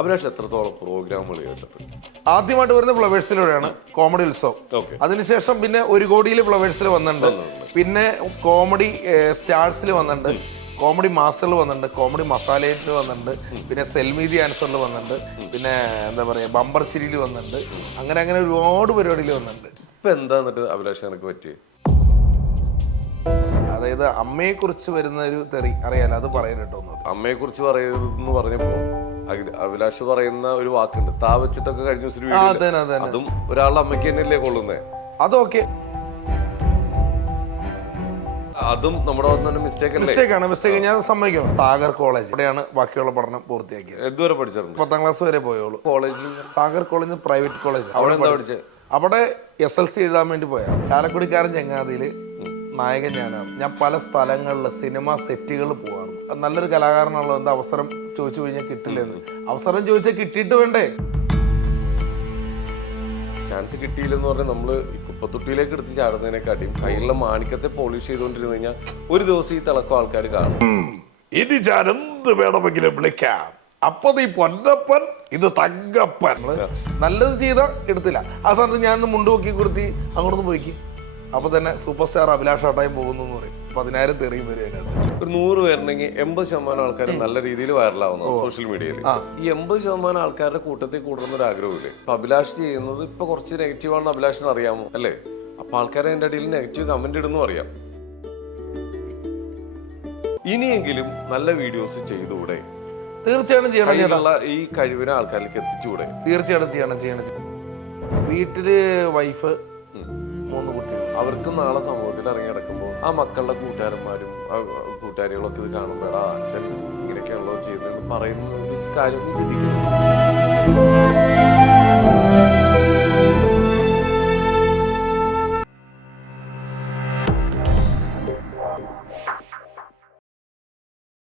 അഭിലാഷ് എത്രത്തോളം പ്രോഗ്രാമുകൾ ചെയ്തിട്ടുണ്ട്? ആദ്യമായിട്ട് വരുന്ന ഫ്ലവേഴ്സിലൂടെയാണ് കോമഡി ഉത്സവം. അതിനുശേഷം പിന്നെ 1 കോടിയിൽ ഫ്ലവേഴ്സിൽ വന്നിട്ടുണ്ട്, പിന്നെ കോമഡി സ്റ്റാർസിൽ വന്നിട്ടുണ്ട്, കോമഡി മാസ്റ്ററിൽ വന്നിട്ടുണ്ട്, കോമഡി മസാലയിൽ വന്നിട്ടുണ്ട്, പിന്നെ സെൽമീതി ആൻസറിൽ വന്നിട്ടുണ്ട്, പിന്നെ എന്താ പറയുക ബമ്പർ ചിരിയിൽ വന്നിട്ടുണ്ട്. അങ്ങനെ അങ്ങനെ ഒരുപാട് പരിപാടിയിൽ വന്നിട്ടുണ്ട്. ഇപ്പൊ എന്താ എന്നിട്ട് അഭിലാഷ് എനിക്ക് പറ്റിയത്? അതായത് അമ്മയെ കുറിച്ച് വരുന്ന ഒരു തെറി അറിയാലോ, അത് പറയാൻ കേട്ടോ. അമ്മയെ കുറിച്ച് പറയുന്നു പറഞ്ഞപ്പോ അഭിലാഷ് പറയുന്ന ഒരു വാക്കുണ്ട്, താ വെച്ചിട്ടൊക്കെ കഴിഞ്ഞ ദിവസം അതും ഒരാളുടെ അമ്മയ്ക്ക് തന്നെയല്ലേ കൊള്ളുന്നേ. അതൊക്കെ അതും നമ്മുടെ മിസ്റ്റേക്ക് ഞാൻ സമ്മതിക്കുന്നു. സാഗർ കോളേജ് ഇവിടെയാണ് ബാക്കിയുള്ള പഠനം പൂർത്തിയാക്കിയത്. എതുവരെ പഠിച്ചിട്ടുണ്ട്? 10ാം ക്ലാസ് വരെ പോയുള്ളൂ. കോളേജിൽ സാഗർ കോളേജ് പ്രൈവറ്റ് കോളേജ്. അവിടെ എന്താ പഠിച്ചത്? അവിടെ SLC എഴുതാൻ വേണ്ടി പോയാ. ചാലക്കുടിക്കാരൻ ചങ്ങാതിയില് നായകൻ ഞാനാണ്. ഞാൻ പല സ്ഥലങ്ങളിൽ സിനിമ സെറ്റുകൾ പോവാറ്. നല്ലൊരു കലാകാരനുള്ള എന്താ അവസരം ചോദിച്ചു കഴിഞ്ഞാൽ കിട്ടില്ലെന്ന്. അവസരം ചോദിച്ചാൽ കിട്ടിയിട്ട് വേണ്ടേ? ചാൻസ് കിട്ടിയില്ലെന്ന് പറഞ്ഞാൽ നമ്മള് കുപ്പത്തൊട്ടിയിലേക്ക് എടുത്ത് ചാടുന്നതിനെക്കാട്ടിയും കയ്യിലുള്ള മാണിക്കത്തെ പോളിഷ് ചെയ്തുകൊണ്ടിരുന്നു കഴിഞ്ഞാൽ ഒരു ദിവസം ഈ തിളക്കം ആൾക്കാർ കാണും. ഇനി ഞാൻ എന്ത് വേണമെങ്കിലും വിളിക്കാം. അപ്പൊ നീ പൊന്നപ്പൻ, ഇത് തങ്കപ്പൻ. നല്ലത് ചെയ്താ എടുത്തില്ല. ആ സമയത്ത് ഞാൻ മുണ്ട് നോക്കി കൊടുത്തി അങ്ങോട്ടൊന്ന് പോയിക്ക്. അപ്പൊ തന്നെ സൂപ്പർ സ്റ്റാർ അഭിലാഷ് ആട്ടായും പോകുന്നു എന്ന് പറയും. 10,000 തെറിയും വരും അതിനകത്ത്. ഒരു 100 പേരുണ്ടെങ്കിൽ 80% ആൾക്കാർ നല്ല രീതിയിൽ വൈറലാവുന്നു സോഷ്യൽ മീഡിയയിൽ. ഈ 80% ആൾക്കാരുടെ കൂട്ടത്തിൽ കൂടുന്ന ഒരു ആഗ്രഹമില്ലേ? അപ്പൊ അഭിലാഷ് ചെയ്യുന്നത് ഇപ്പൊ കുറച്ച് നെഗറ്റീവ് ആണെന്ന് അഭിലാഷിന് അറിയാമോ അല്ലേ? അപ്പൊ ആൾക്കാരെ അതിന്റെ അടിയിൽ നെഗറ്റീവ് കമന്റ് ഇടുന്നു അറിയാം. ഇനിയെങ്കിലും നല്ല വീഡിയോസ് ചെയ്തുകൂടെ? തീർച്ചയായിട്ടും ചെയ്യണം. ഈ കഴിവിനെ ആൾക്കാരിലേക്ക് എത്തിച്ചുകൂടെ? തീർച്ചയായിട്ടും ചെയ്യണം. വീട്ടില് വൈഫ്, 3 കുട്ടികൾ. അവർക്ക് നാളെ സമൂഹത്തിൽ ഇറങ്ങി നടക്കുമ്പോൾ ആ മക്കളുടെ കൂട്ടുകാരന്മാരും കൂട്ടുകാരികളൊക്കെ ഇത് കാണുമ്പോൾ അച്ഛൻ ഇങ്ങനെയൊക്കെയാണല്ലോ ചെയ്യുന്നതെന്ന് പറയുന്ന ഒരു കാര്യം ചിന്തിക്കുന്നു.